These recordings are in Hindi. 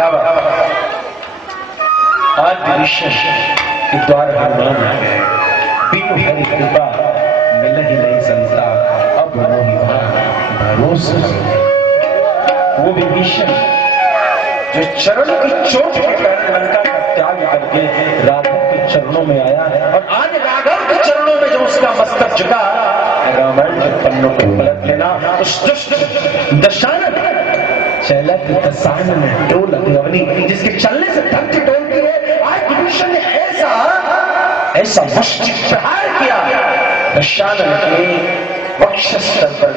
क्या बात। आज विषय के द्वार हनुमान आ गए, बिनु हरि कृपा मिल ही नहीं संसार, अब मोहि भरोसा। वो विभीषण जो चरण की चोट के कारण लंका का त्याग करके राघव के चरणों में आया है, और आज राघव के चरणों में जो उसका मस्तक झुका, रामायण के पन्नों को पलट लेना, उस दुष्ट दशानन चलत दशानन में डोलत अवनी, जिसके चलने से धरती डोलती है, आज विभीषण ने ऐसा मुष्टि प्रहार किया दशानन के वक्षस्थल पर,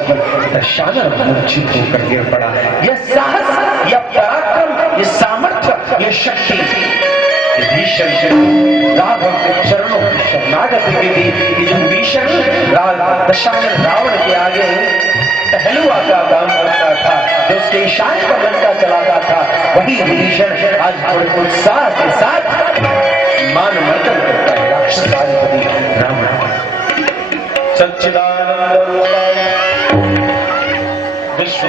दशानन मूर्छित होकर गिर पड़ा। यह साहस, यह पराक्रम, यह सामर्थ्य, यह शक्ति विभीषण राघव के चरणों की शरणागत हुई थी कि जो विभीषण दशानन रावण के आगे पहलुआ का काम करता था, जो उसके इशारे पर लंका चलाता था, वही विभीषण आज बड़े उत्साह के साथ मान मर्दन करता है राक्षसाधिपति रावण। सच्चिदानंद विश्व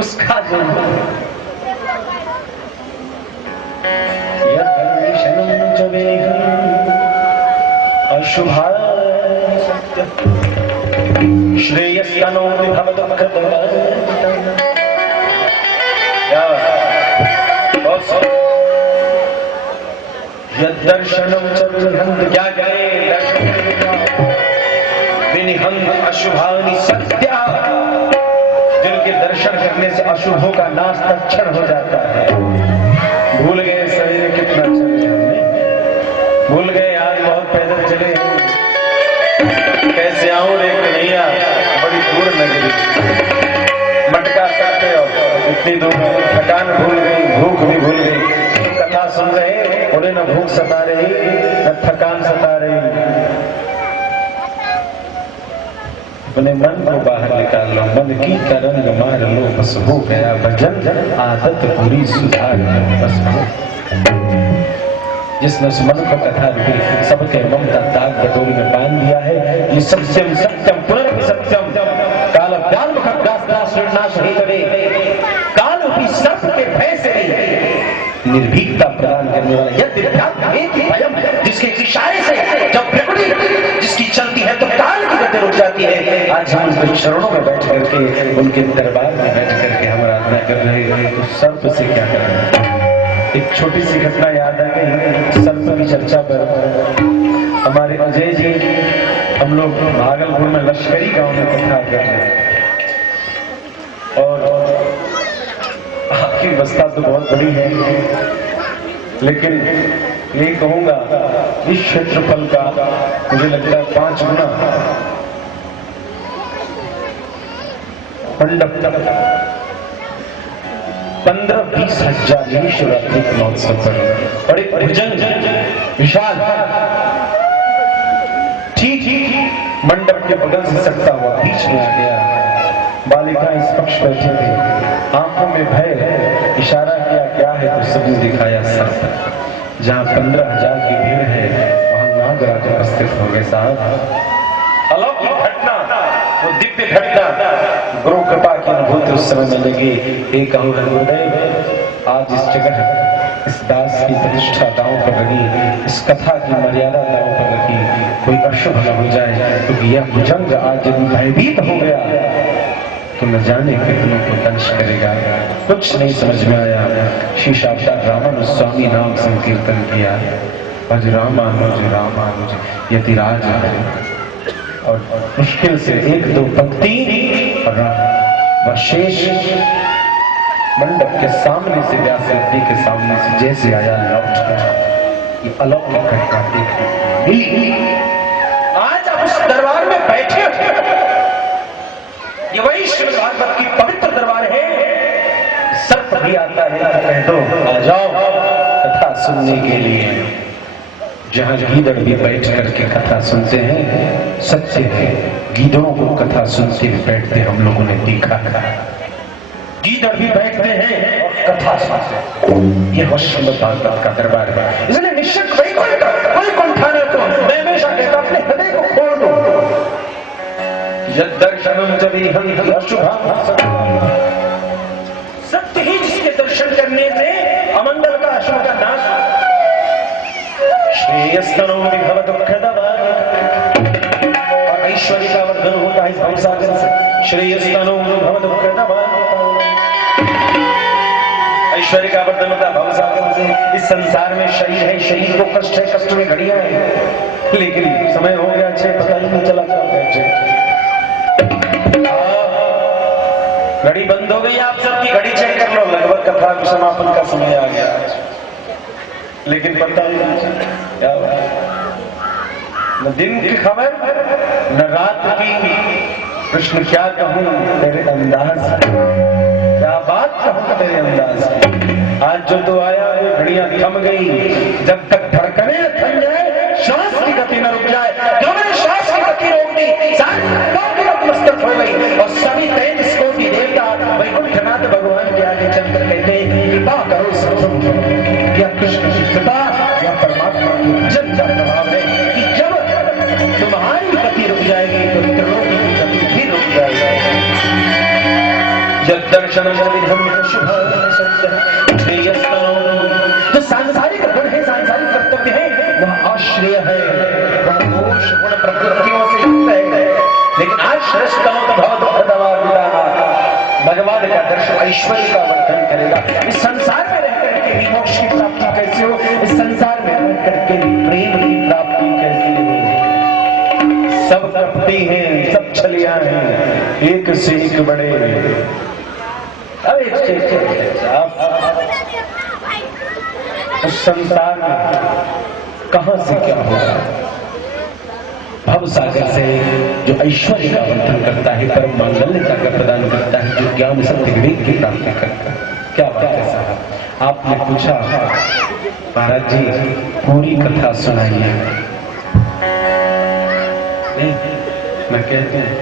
उसका जो यदर्शनं च वेगं अशुभाय श्रेयस्तनोति भवदुःखदः। यदर्शनं च विहंत, क्या करें विनिहंत अशुभानि सत्या, जिनके दर्शन करने से अशुभों का नाश तत्क्षण हो जाता है। भूल गए शरीर कितना चले हमने, भूल गए आज बहुत पैदल चले, कैसे आऊं रे कन्हैया बड़ी दूर नगरी, मटका काटे और इतनी दूर, थकान भूल गई, भूख भी भूल गई। कथा सुन रहे, उन्हें न भूख सता रही न थकान सता रही। अपने मन को बाहर निकाल लो, मन की तरंग मार लो, बस हो गया भजन, आदत पूरी सुधार लो, बस हो। जिसने उस मन को कथा रूपी सबके ममता दाग बटोरी में बांध दिया है, ये सत्यम सत्यम पुनर् सत्यम काल ज्ञान काल रूपी सर्प के भय से निर्भीकता प्रदान करने वाला यह जिसके इशारे से जब प्रकृति जिसकी चलती है तो काल की गति रुक जाती है। आज हम उनके चरणों में बैठ करके, उनके दरबार में बैठ करके हम आराधना कर रहे हैं, तो सर्प से क्या करना। एक छोटी सी घटना याद आ गई सर्प की चर्चा पर। हमारे अजय जी, हम लोग भागलपुर में लश्करी गांव में कथा कर रहे हैं, और आपकी व्यवस्था तो बहुत बड़ी है, लेकिन ये कहूंगा इस क्षेत्रफल का मुझे लगता है 5 गुना मंडप 15-20 हजार शिवरात्रि के महोत्सव पर बड़े भुजंग विशाल, ठीक मंडप के बगल से सकता हुआ बीच में आ गया। बालिका इस पक्ष बैठी थी, आंखों में भय, इशारा किया क्या है तो सबने दिखाया सर्प। जहां 15,000 की भीड़ है वहां नागराज उपस्थित हो गए। साहब अलौकिक घटना, वो दिव्य घटना, गुरु कृपा की अनुभूति उस समय में लगी। एक गुरुदेव आज इस जगह इस दास की प्रतिष्ठा दांव पर लगी, इस कथा की मर्यादा दांव पर लगी, कोई अशुभ न हो जाए, क्योंकि यह भुजंग आज यदि भयभीत हो गया तो न जाने कितनों को दंश करेगा। कुछ नहीं समझ में आया। शीशावतार रामानुज स्वामी नाम संकीर्तन किया, भज रामानुज यतिराज करे, और मुश्किल से 1-2 पंक्ति और शेष मंडप के सामने से व्यासदेव के सामने से जैसे आया लौट गया। ये अलौकिक घटना देखने मिली। आज आप उस दरबार में बैठे हो, ये वही श्रीमद् भागवत की पवित्र दरबार है। सर्प भी आता है तो कह दो आ जाओ कथा सुनने के लिए। जहां गीदड़ भी बैठ करके कथा सुनते हैं, सच्चे हैं, गीदड़ों को कथा सुनते हुए बैठते हम लोगों ने देखा था। गीदड़ भी बैठते हैं और कथा सुनते हैं। ये श्रीमद् भागवत का दरबार है, इसलिए निश्चित कोई कंठा न तो मैं हमेशा कहता अपने हृदय को खोल दो। यद्दर्शनं च प्रतिहंति अशुभम। सत्य ही जिसके दर्शन करने से अमंगल का अशुभ का नाश होता है। श्रेयस्तनो विभव दुःखदवा, और ऐश्वर्य का वर्धन होता है इस भवसागर से। श्रेयस्तनो विभव दुःखदवा, ऐश्वर्य का वर्धन होता है भवसागर से। इस संसार में शरीर है, शरीर को कष्ट है, कष्ट में घड़ियां है, लेकिन समय हो गया अच्छे पता ही नहीं चला क्या घड़ी बंद हो गई। आप सबकी घड़ी चेक कर लो, लगभग कथा के समापन का समय आ गया, लेकिन पता ही नहीं चला क्या न दिन की खबर न रात की। कृष्ण क्या कहूं तेरे अंदाज, क्या बात कहूं तेरे अंदाज की। आज जो तो आया वो घड़ियां थम गई। जब तक धड़कने थम जाए, श्वास की गति न रुक जाए, जो मैंने श्वास की गति रोक दी, नतमस्तक हो गई। और सभी तेज कोटि देवता वैकुंठनाथ भगवान के आगे चलकर कहते हैं कृपा करो सत्संग। या कृष्ण की कृपा या परमात्मा की जन का प्रभाव है कि जब तुम्हारी गति रुक जाएगी तो त्रिलोक की गति भी रुक जाएगी। जब दर्शन शुभ जो सांसारिक गुण है, सांसारिक कर्तव्य है, वह आश्रय है, वह दोष गुण प्रकृतियों से युक्त है। लेकिन आज श्रेष्ठतम तो भगवान का दर्शन ऐश्वर्य का वर्धन करेगा। इस संसार में रहकर के भी मोक्ष की प्राप्ति कैसे हो, इस संसार में रहकर के प्रेम की प्राप्ति कैसे हो। सब कपटी हैं, सब छलियां हैं, एक से एक बड़े। अब एक उस संसार में कहां से क्या होगा। भव सागर से जो ऐश्वर्य का वर्धन करता है, परम मांगल्यता का प्रदान करता है, जो ज्ञान सत्य विवेक की प्राप्ति करता है। क्या बात है साहब। आपने पूछा महाराज जी पूरी कथा सुनाइए। नहीं, मैं कहते हैं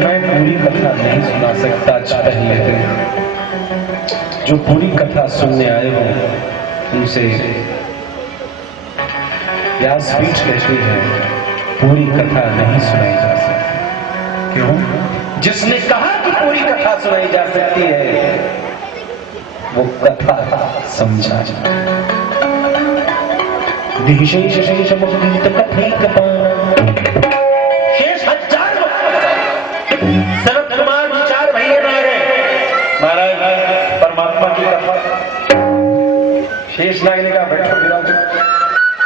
मैं पूरी कथा नहीं सुना सकता। आज पहले दिन जो पूरी कथा सुनने आए हो उनसे व्यासपीठ कहती है पूरी कथा नहीं सुनाई जा सकती। क्यों? जिसने कहा कि पूरी कथा सुनाई जा सकती है वो कथा समझा जाए। विशेष शेष मुक्त कथित शेष हजार सनत कुमार विचार भैया महाराज परमात्मा की कथा। शेष नाग ने कहा बैठो विराज,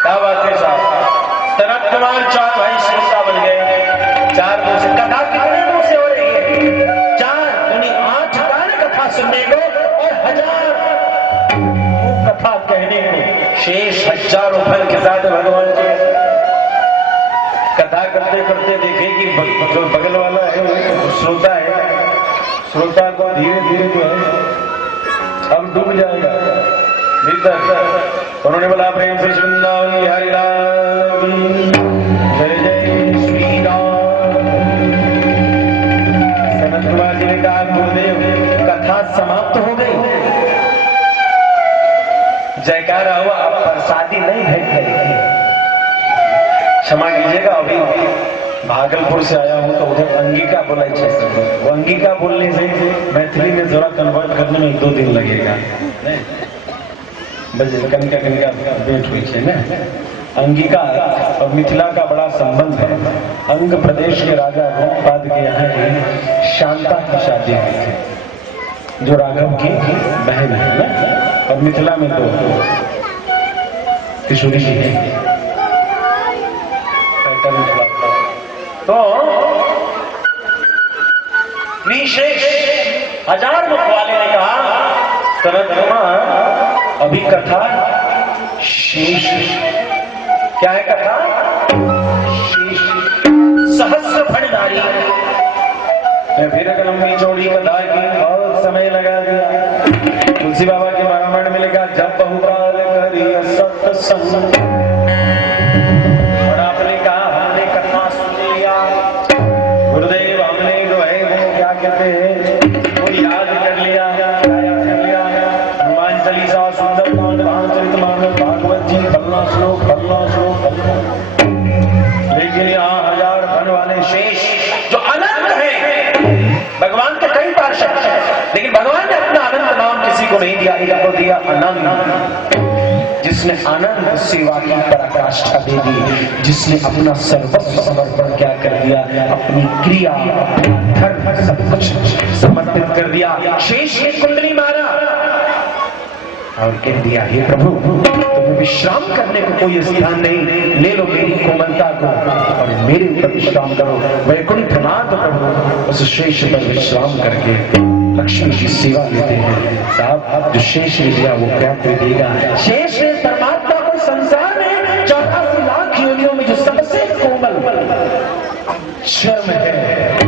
क्या बात है साहब। सनत कुमार चार भाई श्रोता बन गए। चार मुंह से कथा कितने मुंह से हो रही है? चार यानी 8 कान कथा सुनने को और 1000 कथा कहने को। शेष हजारों फल के साथ भगवान के कथा करते करते देखे कि जो बगल वाला है वो श्रोता है, श्रोता को धीरे धीरे जो है अब डूब जाएगा भीतर। उन्होंने बोला प्रेम से वृंदावन हरि राम जय जय श्री राम। सनत कुमार जी ने कहा गुरुदेव कथा समाप्त हो गई, जयकारा हुआ, अब प्रसादी नहीं भेंट करेगी। क्षमा कीजिएगा, अभी भागलपुर से आया हूं तो उधर अंगिका बोला वो अंगिका बोलने से मैथिली में जरा कन्वर्ट करने में 1-2 दिन लगेगा। कनिका कनिका भेंट हुई है ना। अंगिका और मिथिला का बड़ा संबंध है। अंग प्रदेश के राजा रोमपाद के यहाँ शांता की शादी हुई थी जो राघव की बहन है ना, और मिथिला में तो किशोरी जी है। तो निशेष 1000 मुख वाले ने कहा सनत कुमार अभी कथा शेष। क्या है कथा? शेष। सहस्र फणधारी फिर लंबी चौड़ी कथा की बहुत समय लगा दिया। तुलसी बाबा के रामायण में लिखा जब बहुकाल करिए सत्संग। और आपने कहा हमने कथा सुन लिया, गुरुदेव हमने जो है वो क्या कहते हैं वो याद कर लिया, हनुमान चालीसा, सुंदरकांड, रामचरितमानस, भागवत जी, फलना श्लोक फलना श्लोक फलना। लेकिन यहाँ 1000 फन वाले शेष जो अनंत है दिया, एक को दिया आनंद। जिसने आनंद सेवा की पराकाष्ठा दे दी, जिसने अपना सर्वस्व समर्पण क्या कर दिया, अपनी क्रिया, अपना धर्म सब कुछ समर्पित कर दिया। शेष ने कुंडली मारा और कह दिया, हे प्रभु तुम्हें विश्राम करने को कोई स्थान नहीं, ले लो मेरी कोमलता को और मेरे ऊपर विश्राम करो। वैकुंठनाथ प्रभु उस शेष पर विश्राम करके लक्ष्मी की सेवा लेते हैं। साहब जो शेष ने दिया वो क्या कोई देगा? शेष ने परमात्मा को संसार में 84 लाख योनियों में जो सबसे कोमल स्वयं है,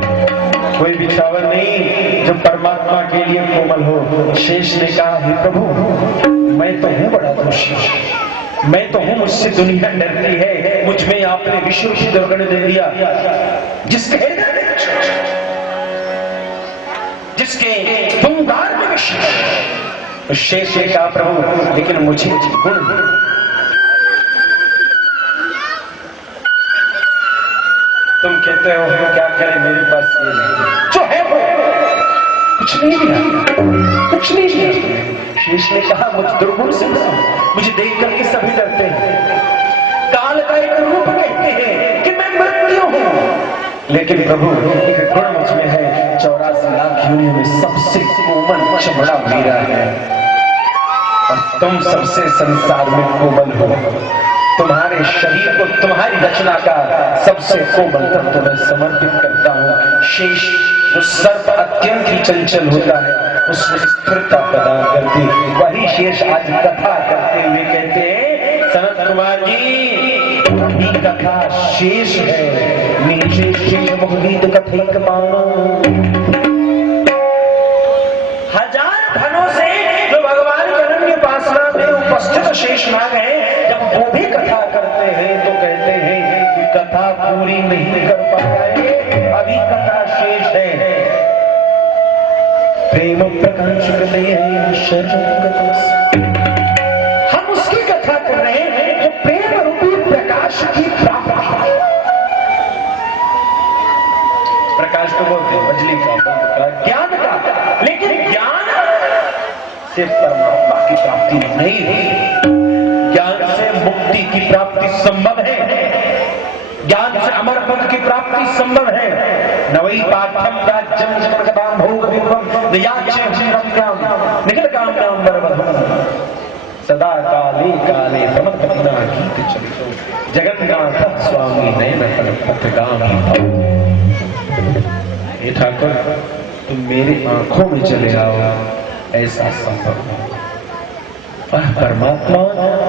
कोई बिछावर नहीं जो परमात्मा के लिए कोमल हो। शेष ने कहा, हे प्रभु मैं तो हूं बड़ा दोषी, मैं तो हूं, मुझसे दुनिया डरती है, मुझ में आपने विश्व की दुर्गुण दे दिया। जिसके तुमदार में विश्व, शेष ने कहा, प्रभु लेकिन मुझे गुण तुम कहते हो क्या करें, मेरे पास ये नहीं जो है वो कुछ नहीं दिया, कुछ नहीं दिया। शेष ने कहा, मुझ दुर्गुण से मुझे देख करके सभी डरते हैं, काल का एक रूप कहते हैं कि मैं मृत्यु हूं, लेकिन प्रभु एक गुण मुझ में है, 84 लाख योनियों में सबसे कोमल चमड़ा मेरा है और तुम सबसे संसार में कोमल हो। तुम्हारे शरीर को, तुम्हारी रचना का सबसे कोमल तत्व मैं समर्पित करता हूँ। शेष जो सर्प अत्यंत ही चंचल होता है उसमें स्थिरता प्रदान करती, वही शेष आज कथा करते हुए कहते हैं, सनत कुमार जी कथा शेष है, नीचे शेष मुखगीत कथिक मानो। हजार धनों से जो भगवान करण के उपासना में उपस्थित शेष नाग हैं, जब वो भी कथा करते हैं तो कहते हैं कि कथा पूरी नहीं कर पाए, अभी कथा शेष है। प्रेम प्रकाश हम उसकी कथा कर रहे हैं जो प्रेम रूपी प्रकाश की प्राप्ति। प्रकाश को बोलते हैं बिजली का, ज्ञान का, लेकिन ज्ञान से परमात्मा की प्राप्ति नहीं है। ज्ञान से मुक्ति की प्राप्ति संभव है, ज्ञान से अमर पद की प्राप्ति संभव है। नवई पाठ्यम राज्यम जगदाम भोग विभवम दयाच्यम जीवत्याम निखिल कामनाम वरवधम सदा काले काले तमत्पतिना गीत चलितो जगन्नाथ स्वामी नयन पत्रगामी। हे ठाकुर तुम मेरी आंखों में चले आओ, ऐसा संभव है। परमात्मा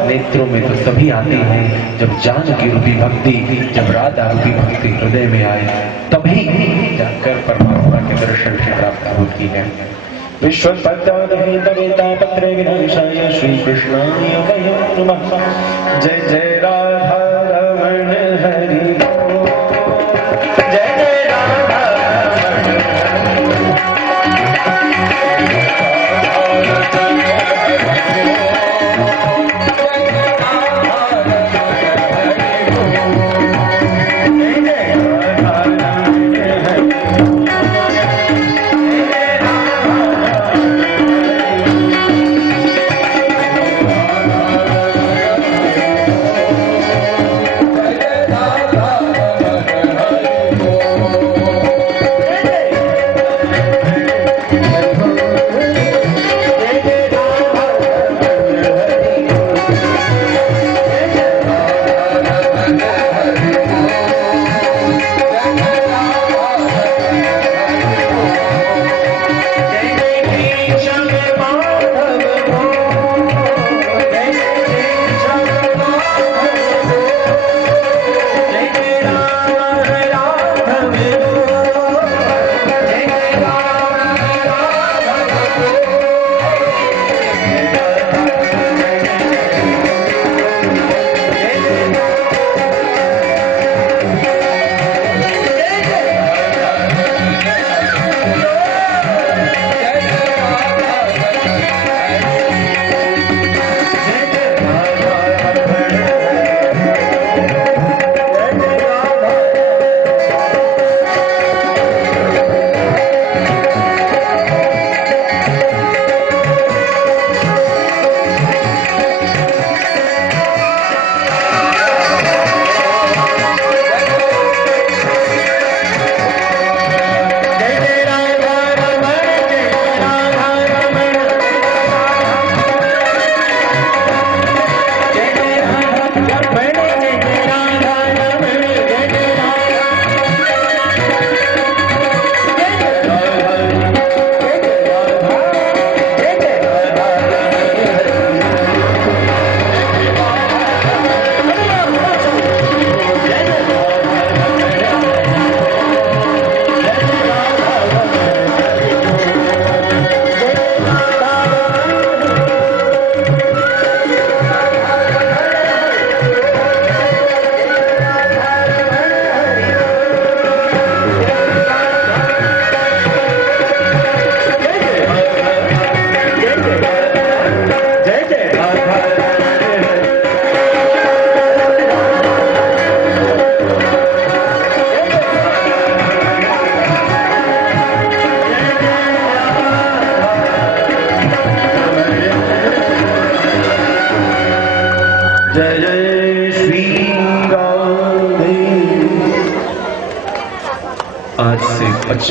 नेत्रों में तो सभी आते हैं, जब जानकी रूपी भक्ति, जब राधा रूपी भक्ति हृदय में आए तभी जाकर परमात्मा के दर्शन की प्राप्ति होती है। विश्व पत्रे विनाशाय श्री कृष्णाय वयं नमः। जय जय राधा रमण हरि बोल, जय जय राधा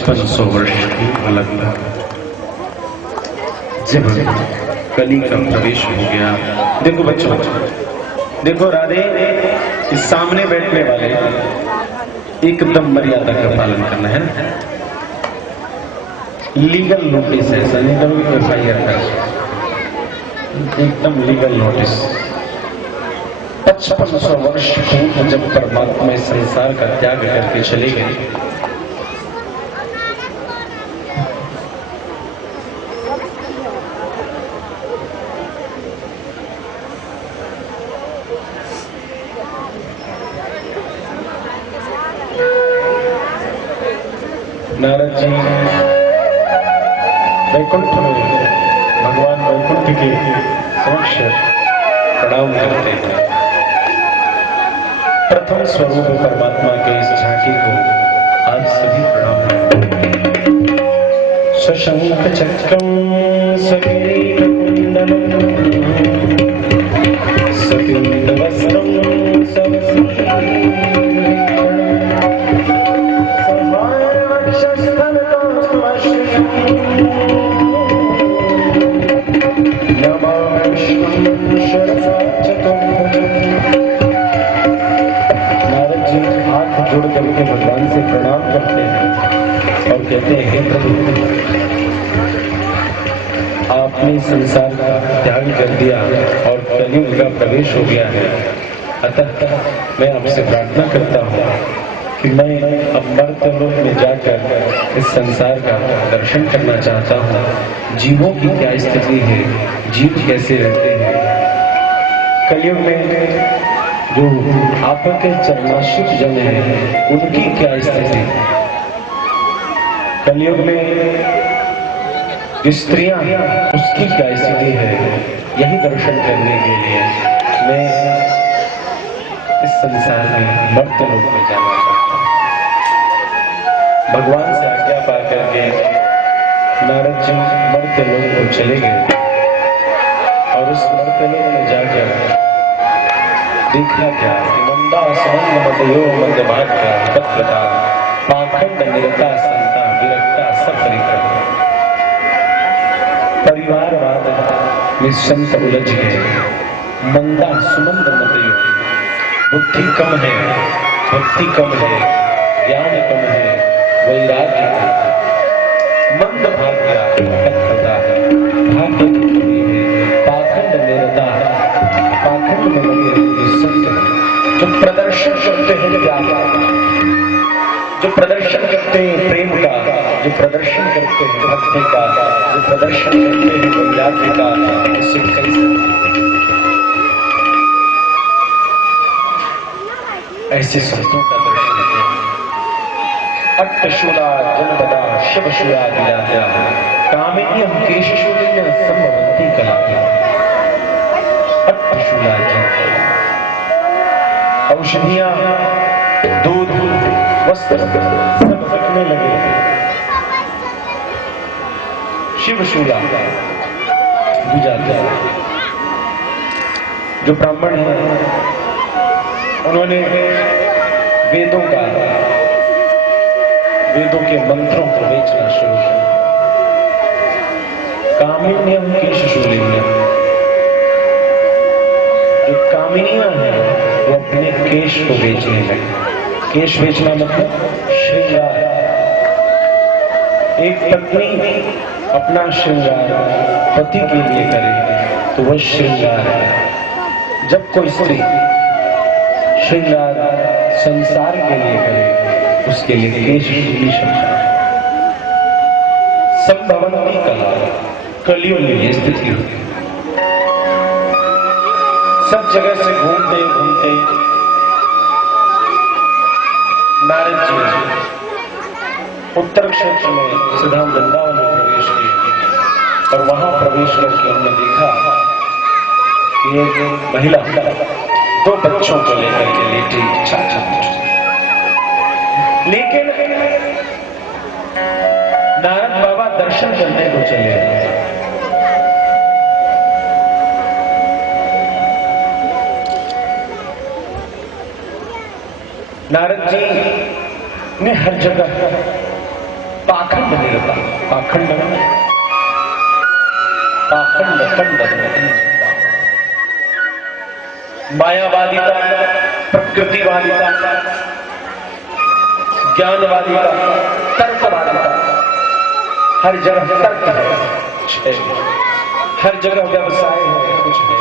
5500 वर्ष की लगभग जब कली का प्रवेश हो गया। देखो बच्चों, देखो राधे, इस सामने बैठने वाले एकदम मर्यादा का पालन करना है ना। लीगल नोटिस है, सनी एफआईआर का एकदम लीगल नोटिस। 5500 वर्ष पूर्व जब परमात्मा इस संसार का त्याग करके चले गए, नारद जी वैकुंठ में भगवान वैकुंठ के समक्ष प्रणाम करते हैं। प्रथम स्वरूप परमात्मा के इस झांकी को आज सभी प्रणाम करते हैं। शशंख चक्रम सकीकुंडलम सतींद्रवस्त्रम नारद जी हाथ जोड़ करके भगवान से प्रणाम करते हैं और कहते हैं, हे प्रभु, आपने संसार का त्याग कर दिया और कलयुग का प्रवेश हो गया है। अतः मैं आपसे प्रार्थना करता हूँ कि मैं अब मर्त्यलोक में जाकर इस संसार का दर्शन करना चाहता हूँ। जीवों की क्या स्थिति है, जीव कैसे रहते हैं, कलयुग में जो आपके चरणाश्रित जन हैं उनकी क्या स्थिति, कलयुग में जो स्त्रियां उसकी क्या स्थिति है। यही दर्शन करने के लिए मैं इस संसार में मर्त्यलोक में जाना चाहता हूँ। भगवान से आज्ञा पा करके नारद जी मर्त्यलोक को चले गए और उस मर्त्यलोक में जाकर देखा क्या कि मंदा संग मतयो मध्य भाग्य तत्प्रता पाखंड निरता संता विरक्ता सपरिकर। परिवारवाद में संत उलझ गए। मंदा सुमंद मतयो, बुद्धि कम है, भक्ति कम है, ज्ञान कम है, वैराग्य है। मंद भाग्य तत्प्रता, भाग्य की कमी है, पाखंड निरता, पाखंड में लगे हुए संत जो प्रदर्शन करते हैं त्याग, जो प्रदर्शन करते हैं प्रेम का, जो प्रदर्शन करते हैं भक्ति का, जो प्रदर्शन करते हैं वैराग्य का, उससे कैसे ऐसे संतों का दर्शन है। अट्टशूला जनपदा शिवशूला दिलाया कामिन्यम केशशूलिन्य संभवंती कला। अट्टशूला औषधियां, दूध, वस्त्र सब बिकने लगे। शिवशूला दूजा जो ब्राह्मण है उन्होंने वेदों के मंत्रों को बेचना शुरू किया। कामिन्यम केशशूलिन्यम, जो कामिनियां हैं वो अपने केश को बेचने लगे। केश बेचना मतलब श्रृंगार। एक पत्नी अपना श्रृंगार पति के लिए करे तो वह श्रृंगार है। जब कोई स्त्री श्रृंगार संसार के लिए करे उसके लिए केश की शब्द। संभवंती कला, कलियों में ये स्थिति होती। सब जगह से घूमते घूमते नारद जी उत्तर क्षेत्र में सिद्धाम वृंदावन में प्रवेश किए और वहां प्रवेश करके हमने देखा कि एक महिला 2 बच्चों को लेकर के लेटी चाचा, लेकिन नारद बाबा दर्शन करने को चले। नारद जी ने हर जगह निरता पाखंड पाखंड खंड मायावादिता, प्रकृतिवादिता, ज्ञानवादिता, तर्कवादिता, हर जगह तर्क है, हर जगह व्यवसाय है, कुछ है,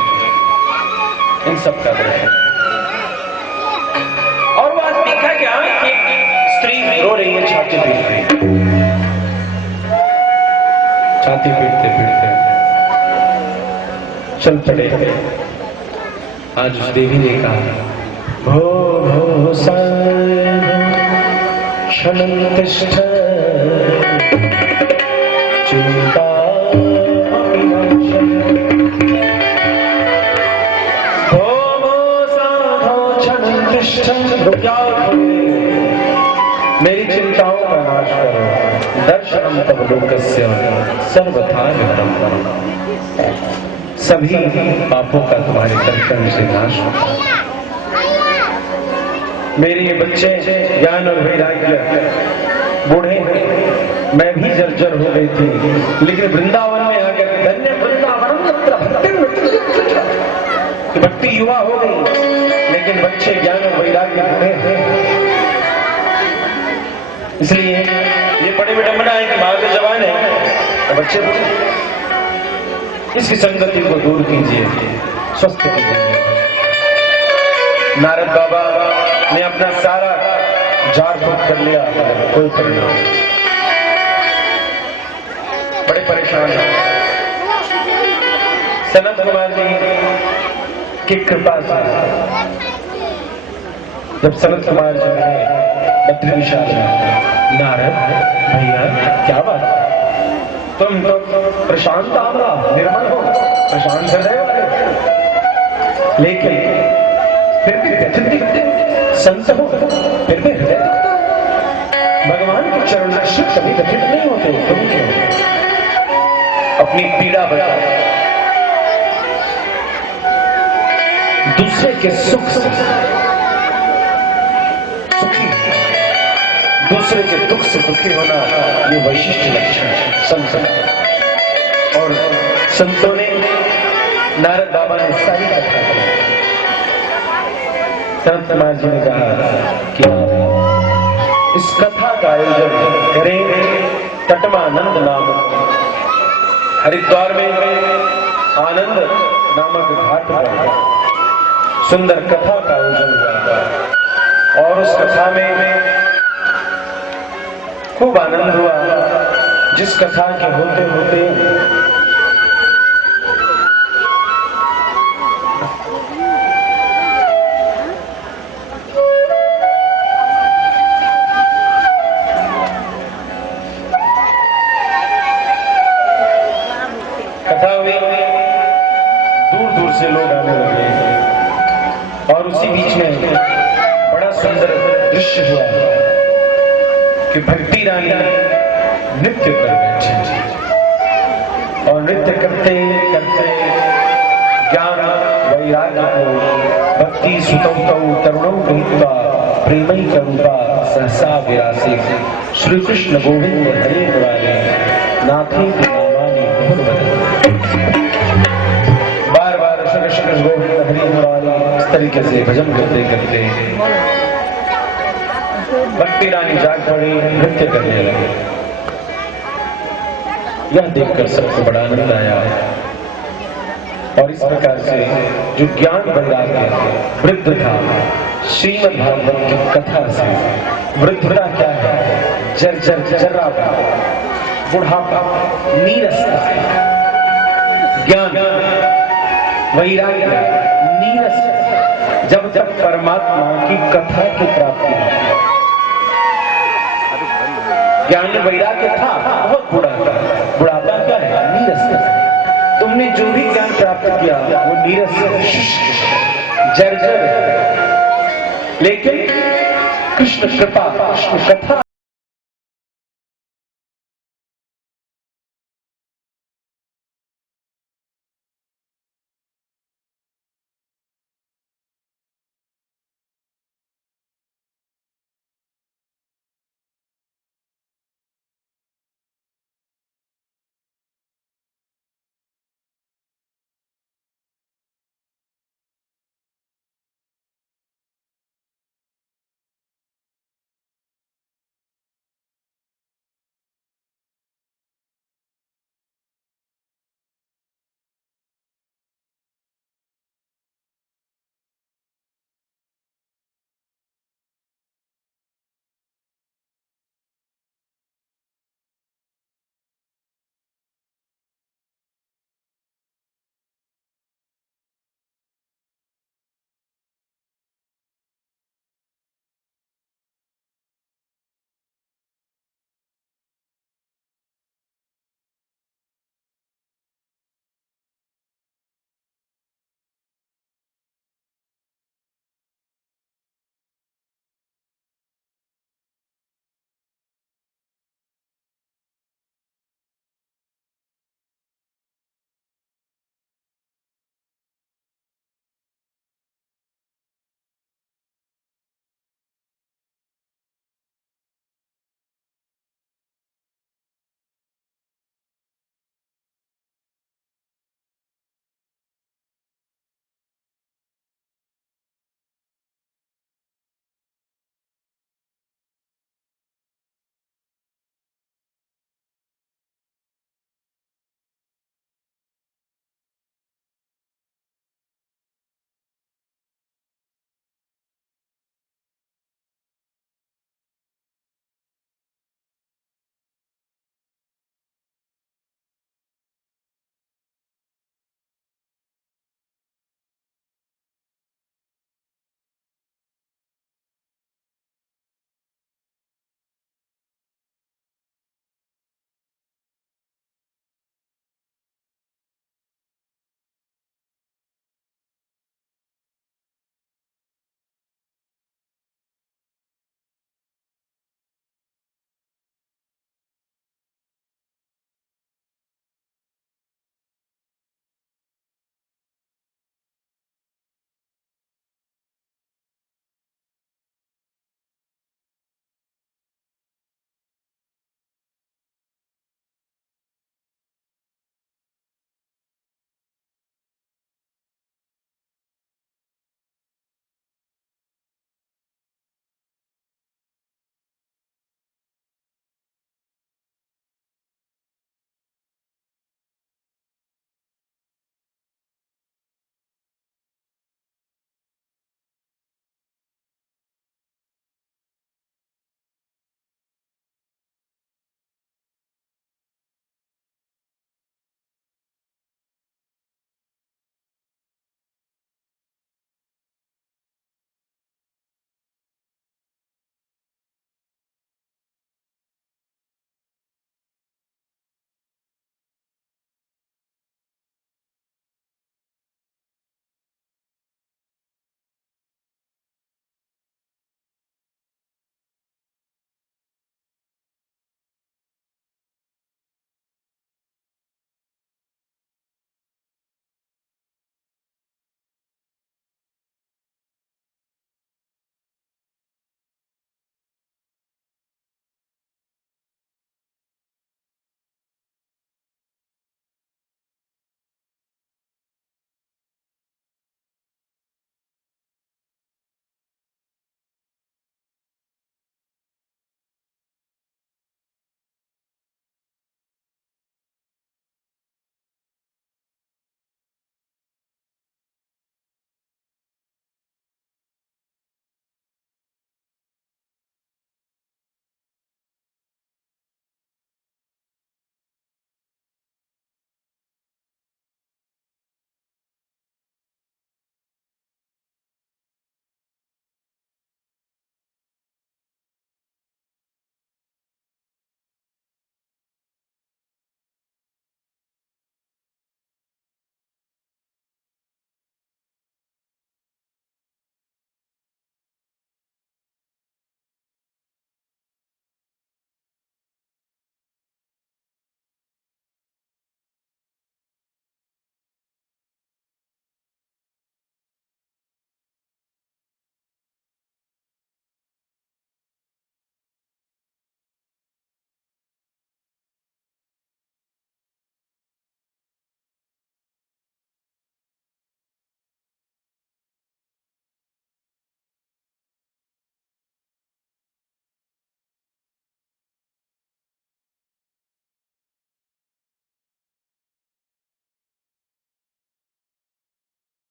इन सब का दर्शन। और वो आज देखा क्या कि स्त्री रो रही है, छाती पीट रही है, छाती पीटते पीटते चल पड़े। आज उस देवी ने कहा भो भो क्षण तिष्ठ चिंता भो भो साधो क्षण तिष्ठ, मेरी चिंताओं का नाश करो। दर्शनम तव लोकस्य सर्वथा निरंतरम, सभी पापों का तुम्हारे दर्शन से नाश होता है। मेरे ये बच्चे ज्ञान और वैराग्य बूढ़े, मैं भी जर्जर हो गई थी, लेकिन वृंदावन में आकर धन्य वृंदावन भक्ति युवा हो गई, लेकिन बच्चे ज्ञान और वैराग्य बूढ़े हैं। इसलिए ये बड़े विडंबना है कि माँ के जवान है, बच्चे इसकी संगति को दूर कीजिए, स्वस्थ कीजिए। नारद बाबा ने अपना सारा झाड़ फूक कर लिया, कोई परिणाम, बड़े परेशान हैं। सनत कुमार जी की कृपा से जब सनत कुमार जी ने बद्री विशाल नारद भैया क्या बात है, तुम तो प्रशांत आमला निर्मल हो, प्रशांत हृदय वाले, लेकिन फिर भी व्यथित संत हो, फिर भी हृदय भगवान के चरणाश्रित कभी व्यथित नहीं होते, तुम क्यों? अपनी पीड़ा बता, दूसरे के सुख से सुखी, दूसरे के दुख से दुखी होना, ये वैशिष्ट लक्षण है संत। और संतों ने, नारद बाबा ने सारी कथा की। संत कुमार जी ने कहा कि इस कथा का आयोजन करें तटमानंद नामक, हरिद्वार में आनंद नामक घाट पर सुंदर कथा का आयोजन हुआ, और उस कथा में खूब आनंद हुआ। जिस कथा के होते होते कथा हुई, दूर दूर से लोग आने लगे, और उसी बीच में बड़ा सुंदर दृश्य हुआ कि भक्ति रानी नृत्य कर बैठी, और नृत्य करते करते ज्ञान वैराग्य को भक्ति सुतौ तरुणौ गृहीत्वा प्रेमई करूपा सहसा विरासे श्री कृष्ण गोविंद हरे मुरारे नाथे नामानि बहुवदन। बार बार श्री कृष्ण गोविंद हरे मुरारे इस तरीके से भजन करते करते भक्ति रानी जाग पड़ी, नृत्य करने लगे। यह देखकर सबको बड़ा आनंद आया, और इस प्रकार से जो ज्ञान वैराग्य वृद्ध था, श्रीमद् भागवत की कथा से वृद्धता क्या है, जर्जर जर्रापा, बुढ़ापा, नीरसता, ज्ञान वैराग्य नीरस, जब जब परमात्मा की कथा की प्राप्ति है। ज्ञान वैराग्य था, बहुत बुढ़ा था, बुढ़ापा क्या है, नीरस। तुमने जो भी ज्ञान प्राप्त किया वो नीरस जर्जर, लेकिन कृष्ण कृपा, कृष्ण कथा